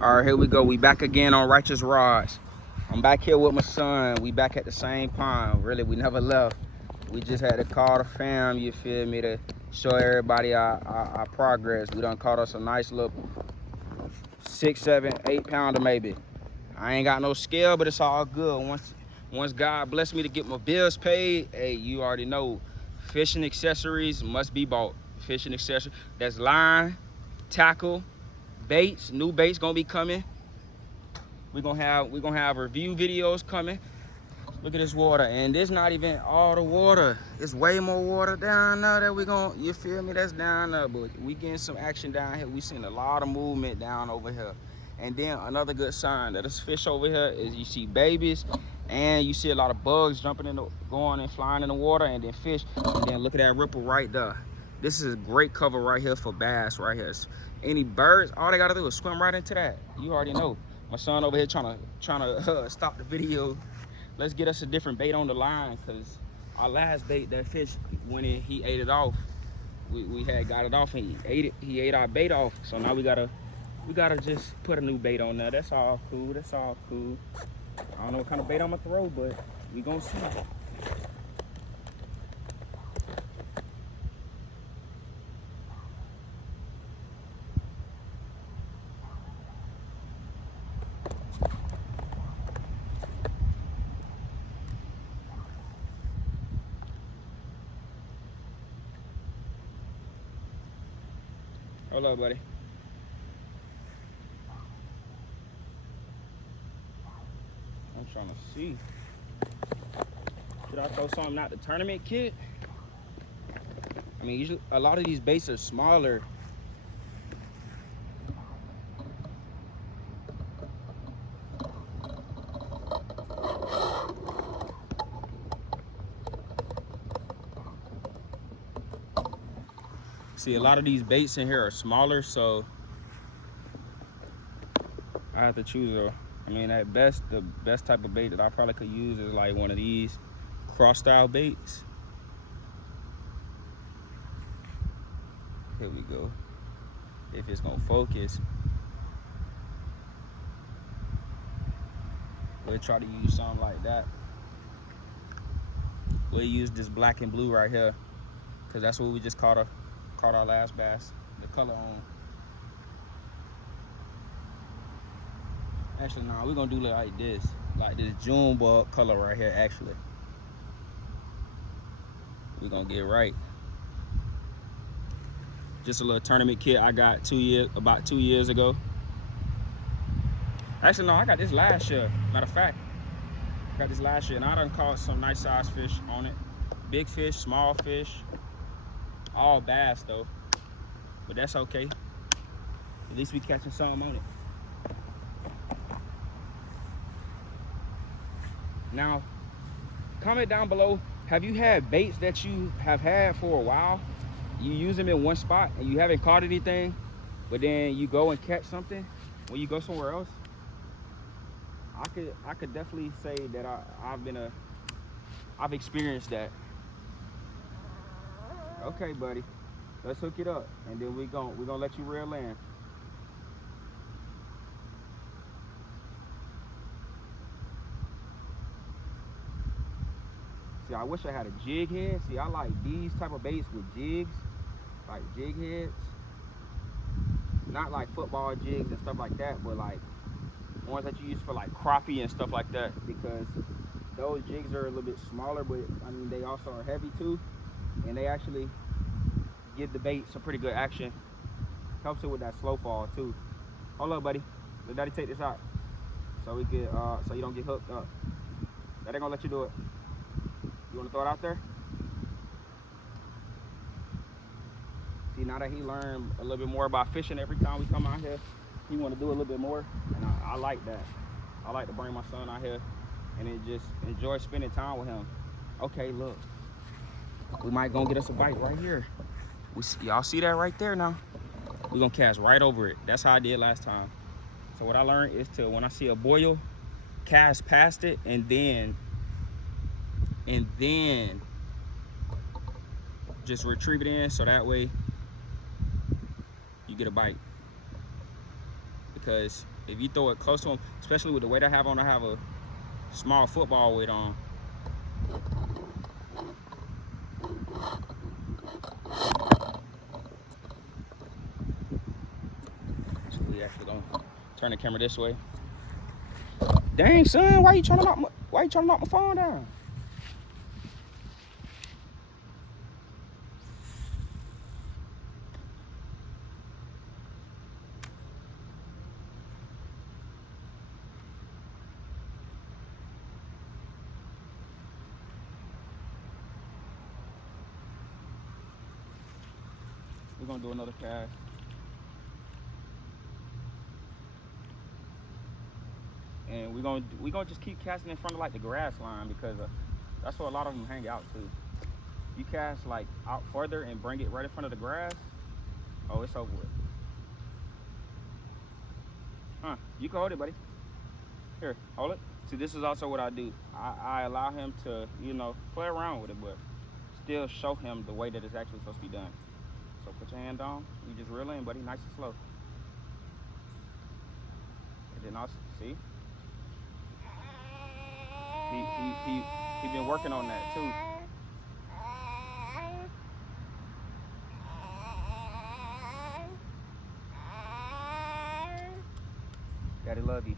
All right, here we go. We back again on Righteous Rods. I'm back here with my son. We back at the same pond. Really, we never left. We just had to call the fam, you feel me, to show everybody our progress. We done caught us a nice little 6, 7, 8 pounder maybe. I ain't got no scale, but it's all good. Once God blessed me to get my bills paid, hey, you already know, fishing accessories must be bought. Fishing accessories, that's line, tackle, baits. New baits gonna be coming. We're gonna have review videos coming. Look at this water, and this not even all the water. It's way more water down there that we gonna, you feel me, that's down there. But we getting some action down here. We seeing a lot of movement down over here. And then another good sign that this fish over here is you see babies, and you see a lot of bugs jumping in the, going and flying in the water, and then fish. And then look at that ripple right there. This is a great cover right here for bass right here. Any birds, all they gotta do is swim right into that. You already know. My son over here trying to stop the video. Let's get us a different bait on the line, because our last bait, that fish, when he ate it off, we had got it off and he ate it. He ate our bait off. So now we gotta just put a new bait on there. That's all cool. That's all cool. I don't know what kind of bait I'm gonna throw, but we gonna see. Hold up, buddy. I'm trying to see. Should I throw something out the tournament kit? I mean, usually a lot of these baits are smaller. See, a lot of these baits in here are smaller, so I have to choose I mean, at best, the best type of bait that I probably could use is like one of these cross style baits. Here we go. If it's gonna focus, we'll try to use something like that. We'll use this black and blue right here, because that's what we just caught our last bass, the color on. Actually, no, we're gonna do it like this June bug color right here. Actually, we're gonna get right. Just a little tournament kit I got about 2 years ago. Actually, no, I got this last year. Matter of fact, I got this last year, and I done caught some nice size fish on it. Big fish, small fish, all bass though, but that's okay. At least we catching something on it. Now, comment down below, have you had baits that you have had for a while? You use them in one spot and you haven't caught anything, but then you go and catch something when you go somewhere else? I could definitely say that I've experienced that. Okay, buddy, let's hook it up, and then we're gonna let you reel in. See, I wish I had a jig head. See, I like these type of baits with jigs, like jig heads. Not like football jigs and stuff like that, but like ones that you use for like crappie and stuff like that, because those jigs are a little bit smaller, but I mean, they also are heavy too, and they actually give the bait some pretty good action. Helps it with that slow fall too. Hold up, buddy. Let daddy take this out so we could so you don't get hooked up. Daddy gonna let you do it. You want to throw it out there? See, now that he learned a little bit more about fishing every time we come out here, he want to do a little bit more, and I like that. I like to bring my son out here and then just enjoy spending time with him. Okay, look, we might gonna get us a bite right here. Y'all see that right there now? We're gonna cast right over it. That's how I did last time. So what I learned is to, when I see a boil, cast past it, and then just retrieve it in, so that way you get a bite. Because If you throw it close to him, especially with the weight I have on, I have a small football weight on. So we actually gonna turn the camera this way. Dang, son, why you trying to knock my phone down? We're gonna do another cast. And we're gonna just keep casting in front of like the grass line, because that's where a lot of them hang out too. You cast like out further and bring it right in front of the grass, oh, it's over with. Huh, you can hold it, buddy. Here, hold it. See, this is also what I do. I allow him to, you know, play around with it, but still show him the way that it's actually supposed to be done. So put your hand on, you just reel in, buddy, nice and slow. And then also, see? He been working on that too. Daddy love you.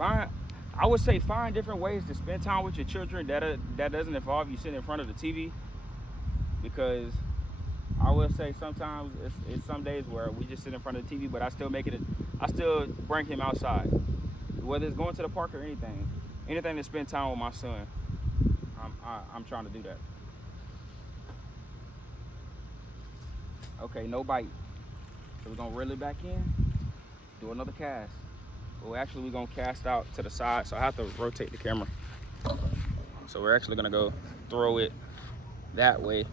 I would say find different ways to spend time with your children that doesn't involve you sitting in front of the TV, because I will say sometimes it's some days where we just sit in front of the TV, but I still bring him outside, whether it's going to the park or anything to spend time with my son. I'm trying to do that. Okay, no bite. So we're gonna reel it back in, do another cast. Well, actually we're gonna cast out to the side, so I have to rotate the camera. So we're actually gonna go throw it that way.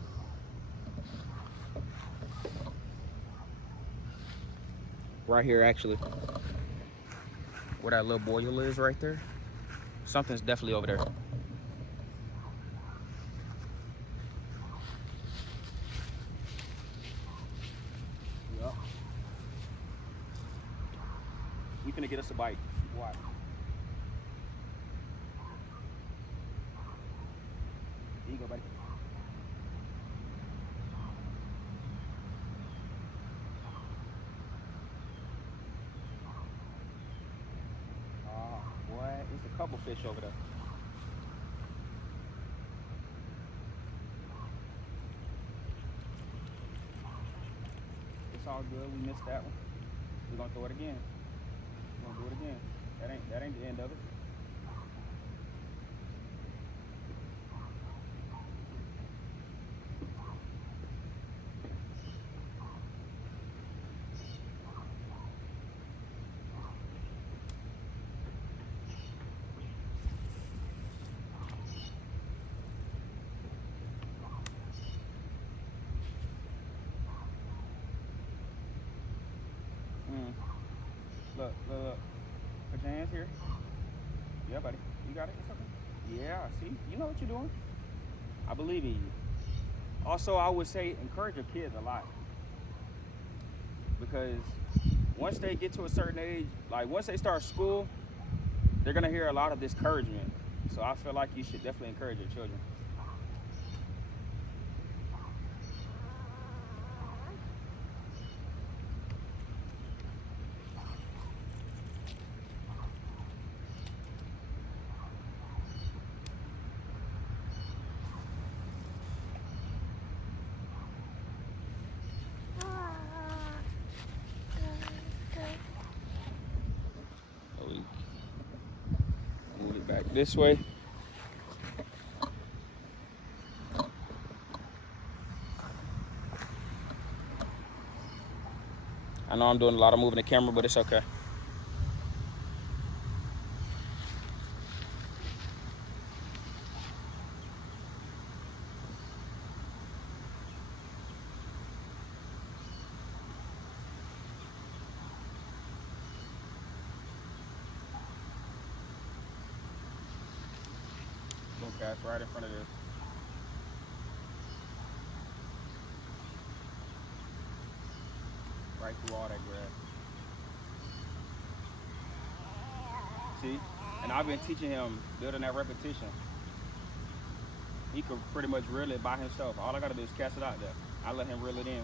Right here, actually, where that little boiler is right there. Something's definitely over there. Yep. We finna get us a bite. Watch. Here you go, buddy. Boy, it's a couple fish over there. It's all good. We missed that one. We're gonna throw it again. We're gonna do it again. That ain't the end of it. Look. Put your hands here. Yeah, buddy. You got it? It's okay. Yeah, see? You know what you're doing. I believe in you. Also, I would say encourage your kids a lot. Because once they get to a certain age, like once they start school, they're going to hear a lot of discouragement. So I feel like you should definitely encourage your children. Move it back this way. I know I'm doing a lot of moving the camera, but it's okay. Gonna cast right in front of this. Right through all all that grass. See? And I've been teaching him, building that repetition. He could pretty much reel it by himself. All I gotta do is cast it out there. I let him reel it in.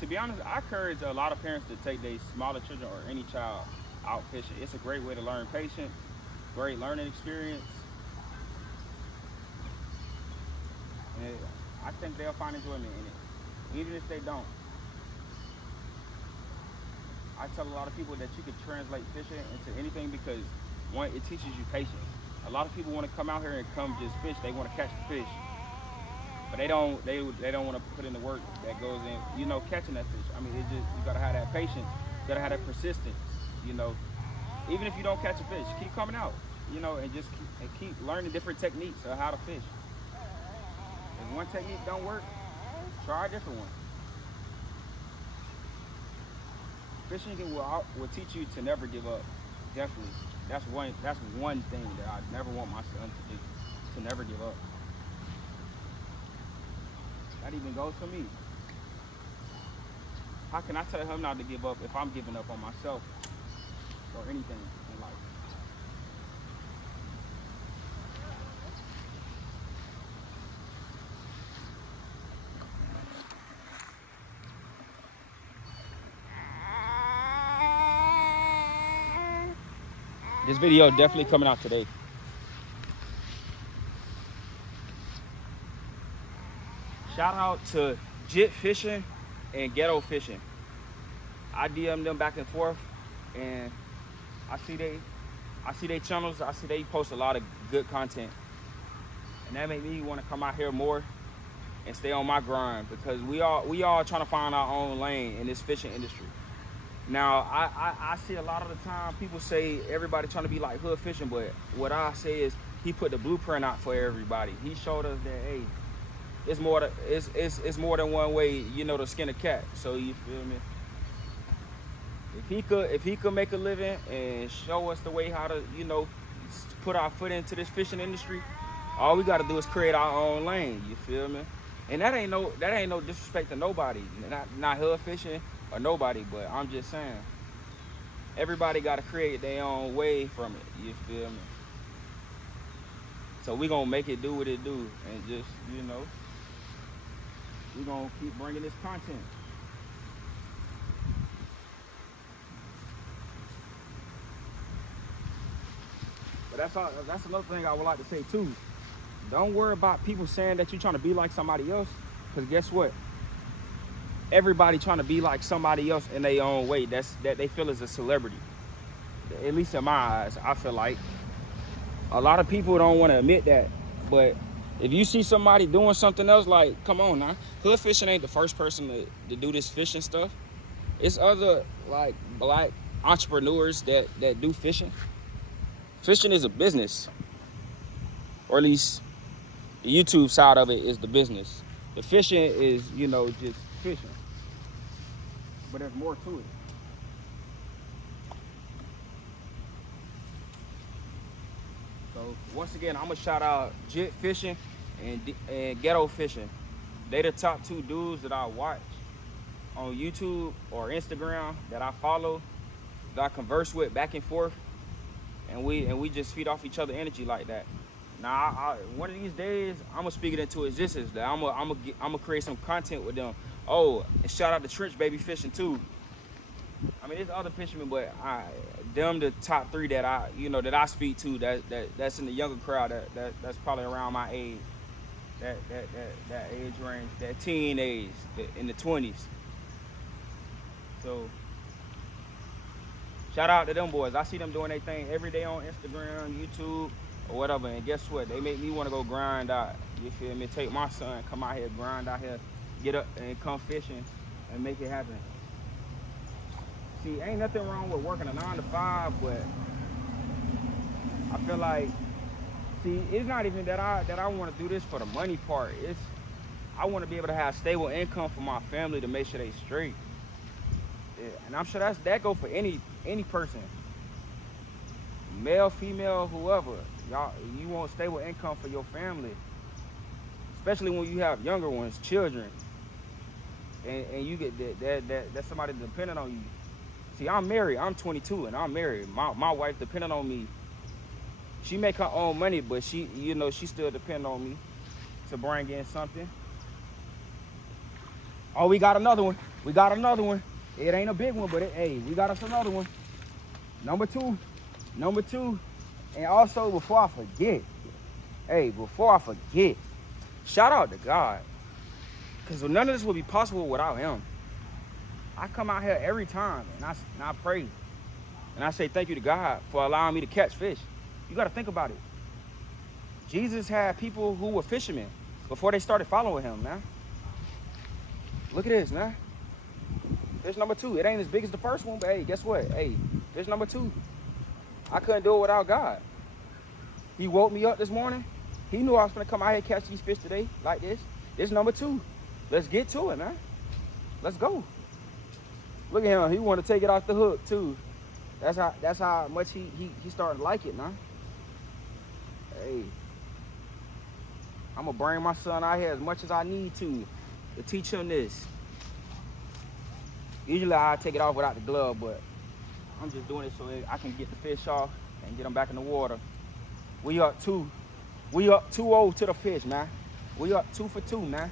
To be honest, I encourage a lot of parents to take their smaller children or any child out fishing. It's a great way to learn patience, great learning experience. And I think they'll find enjoyment in it, even if they don't. I tell a lot of people that you could translate fishing into anything because, one, it teaches you patience. A lot of people want to come out here and come just fish. They want to catch the fish, but they don't want to put in the work that goes in, you know, catching that fish. I mean, it just, you gotta have that patience, you gotta have that persistence. You know, even if you don't catch a fish, keep coming out, you know, and just keep learning different techniques of how to fish. If one technique don't work, try a different one. Fishing will teach you to never give up. Definitely. That's one thing that I never want my son to do, to never give up. That even goes for me. How can I tell him not to give up if I'm giving up on myself or anything in life? This video definitely coming out today. Shout out to Jit Fishing and Ghetto Fishing. I DM them back and forth, and I see they channels. I see they post a lot of good content, and that made me want to come out here more and stay on my grind, because we all trying to find our own lane in this fishing industry. Now, I see a lot of the time people say everybody trying to be like Hood Fishing, but what I say is he put the blueprint out for everybody. He showed us that, hey, it's more than one way, you know, to skin a cat. So you feel me? If he could make a living and show us the way how to, you know, put our foot into this fishing industry, all we got to do is create our own lane. You feel me? And that ain't no disrespect to nobody, not Hood Fishing or nobody, but I'm just saying, everybody got to create their own way from it. You feel me? So we gonna make it do what it do, and just, you know, we gonna keep bringing this content. But that's another thing I would like to say too. Don't worry about people saying that you're trying to be like somebody else, because guess what? Everybody trying to be like somebody else in their own way that they feel is a celebrity. At least in my eyes, I feel like a lot of people don't want to admit that, but if you see somebody doing something else, like, come on now, Hood Fishing ain't the first person to do this fishing stuff. It's other like black entrepreneurs that do fishing. Fishing is a business, or at least the YouTube side of it is the business. The fishing is, you know, just fishing, but there's more to it. So once again, I'm gonna shout out Jit Fishing and Ghetto Fishing. They the top two dudes that I watch on YouTube or Instagram, that I follow, that I converse with back and forth, and we just feed off each other energy like that. Now, one of these days, I'm gonna speak it into existence. That I'm gonna create some content with them. Oh, and shout out to Trench Baby Fishing too. I mean, there's other fishermen, but them the top three that I speak to. That's in the younger crowd. That's probably around my age. That age range, that teen age, in the 20s. So shout out to them boys. I see them doing their thing every day on Instagram, YouTube, or whatever. And guess what? They make me want to go grind out. You feel me? Take my son, come out here, grind out here, get up and come fishing and make it happen. See, ain't nothing wrong with working a 9 to 5, but I feel like, see, it's not even that I want to do this for the money part. It's, I want to be able to have stable income for my family to make sure they straight. Yeah, and I'm sure that go for any person, male, female, whoever. You want stable income for your family, especially when you have younger ones, children. and you get that's somebody depending on you. See, I'm married. I'm 22 and I'm married. My wife depending on me. She make her own money, but she she still depend on me to bring in something. Oh, we got another one. We got another one. It ain't a big one, but hey, we got us another one. Number two. Number two. And also, before I forget, shout out to God. Because none of this would be possible without him. I come out here every time and I pray. And I say thank you to God for allowing me to catch fish. You got to think about it. Jesus had people who were fishermen before they started following him, man. Look at this, man. Fish number two. It ain't as big as the first one, but hey, guess what? Hey, fish number two. I couldn't do it without God. He woke me up this morning. He knew I was gonna come out here and catch these fish today like this. This number two. Let's get to it, man. Let's go. Look at him. He want to take it off the hook too. That's how much he started to like it, man. Hey, I'm gonna bring my son out here as much as I need to teach him this. Usually I take it off without the glove, but I'm just doing it so I can get the fish off and get them back in the water. We up 2-0 to the fish, man. We up 2 for 2, man.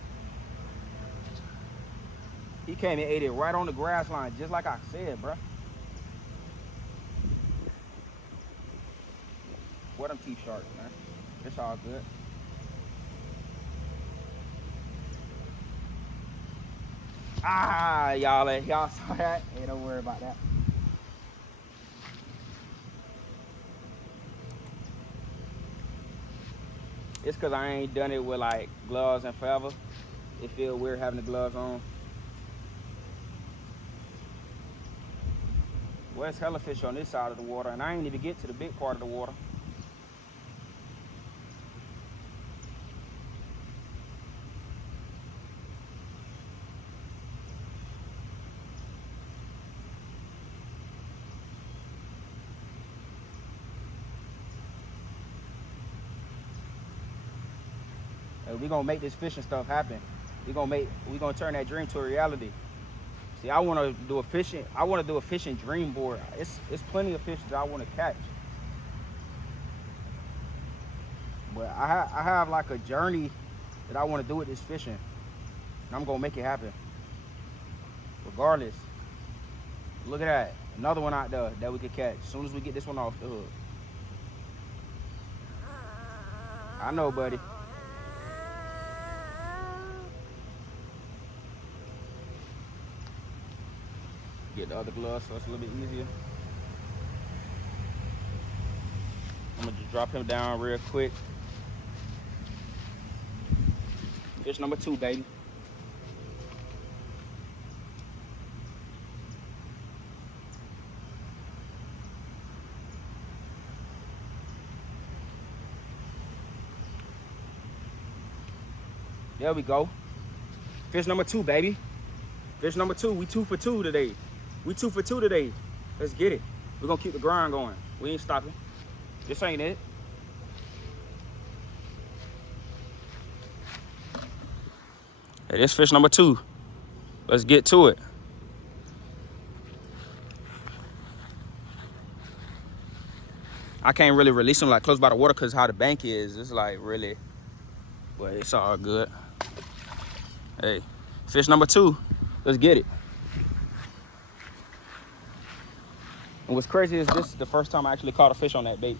He came and ate it right on the grass line, just like I said, bro. What them teeth sharks, man. It's all good. Ah, y'all saw that? Hey, don't worry about that. It's cause I ain't done it with like gloves and forever. It feel weird having the gloves on. Well, it's hella fish on this side of the water, and I ain't even get to the big part of the water. We gonna make this fishing stuff happen. We gonna turn that dream to a reality. See, I wanna do a fishing dream board. It's plenty of fish that I wanna catch. But I have like a journey that I wanna do with this fishing. And I'm gonna make it happen. Regardless. Look at that. Another one out there that we could catch as soon as we get this one off the hook. I know, buddy. Get the other gloves so it's a little bit easier. I'm gonna just drop him down real quick. Fish number 2, baby. There we go. Fish number 2, baby. Fish number 2. We 2 for 2 today. We 2 for 2 today. Let's get it. We're gonna keep the grind going. We ain't stopping. This ain't it. Hey, this fish number 2. Let's get to it. I can't really release him like close by the water because how the bank is. It's like really, but it's all good. Hey, fish number 2. Let's get it. And what's crazy is this is the first time I actually caught a fish on that bait.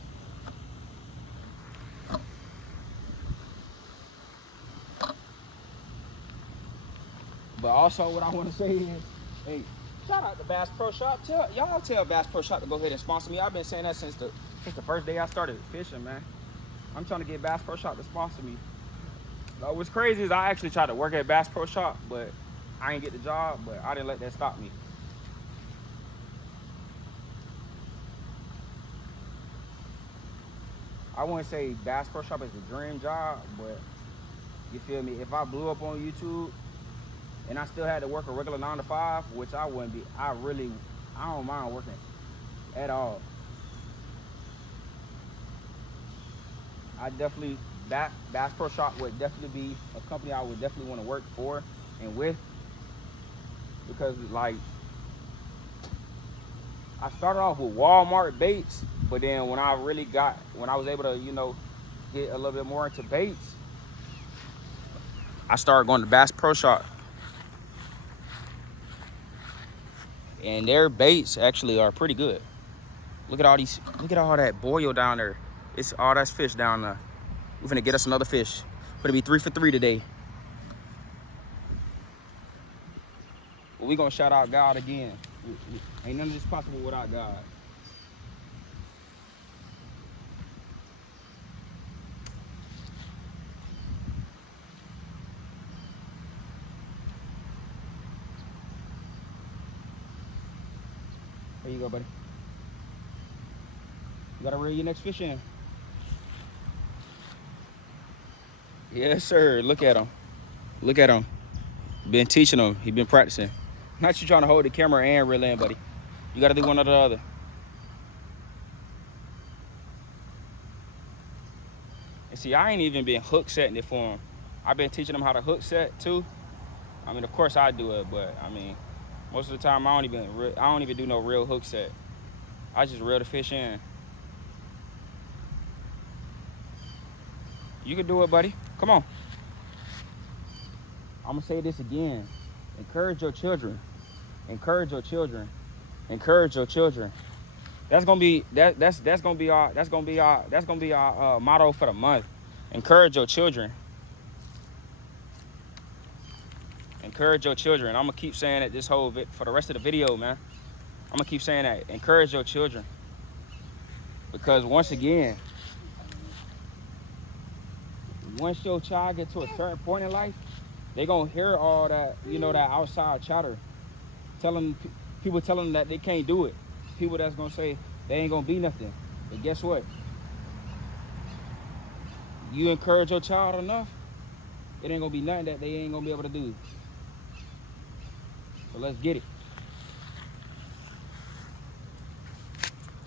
But also what I want to say is, hey, shout out to Bass Pro Shop. Tell Bass Pro Shop to go ahead and sponsor me. I've been saying that since the first day I started fishing, man. I'm trying to get Bass Pro Shop to sponsor me. What's crazy is I actually tried to work at Bass Pro Shop, but I ain't get the job, but I didn't let that stop me. I wouldn't say Bass Pro Shop is the dream job, but you feel me? If I blew up on YouTube and I still had to work a regular 9 to 5, which I wouldn't be, I don't mind working at all. Bass Pro Shop would definitely be a company I would definitely want to work for and with. because like I started off with Walmart baits, but then when I was able to, get a little bit more into baits, I started going to Bass Pro Shop. And their baits actually are pretty good. Look at all that boil down there. It's all that's fish down there. We're gonna get us another fish. Gonna be 3 for 3 today. But we gonna shout out God again. Ain't none of this possible without God. There you go, buddy. You gotta reel your next fish in. Yes, sir. Look at him. Look at him. Been teaching him. He been practicing. Not you trying to hold the camera and reel in, buddy. You gotta do one or the other. And see, I ain't even been hook setting it for him. I've been teaching him how to hook set too. I mean, of course I do it, but I mean, most of the time I don't even do no real hook set. I just reel the fish in. You can do it, buddy. Come on. I'm gonna say this again. Encourage your children. Encourage your children. Encourage your children. That's gonna be our motto for the month. Encourage your children. Encourage your children. I'm gonna keep saying it for the rest of the video, man. I'm gonna keep saying that. Encourage your children. Because once again, once your child gets to a certain point in life, they gonna hear all that, that outside chatter. People telling them that they can't do it. People that's gonna say they ain't gonna be nothing. But guess what? You encourage your child enough, it ain't gonna be nothing that they ain't gonna be able to do. So let's get it.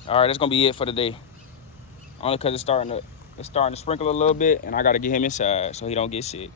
All right, that's gonna be it for today. Only because it's starting to sprinkle a little bit, and I gotta get him inside so he don't get sick.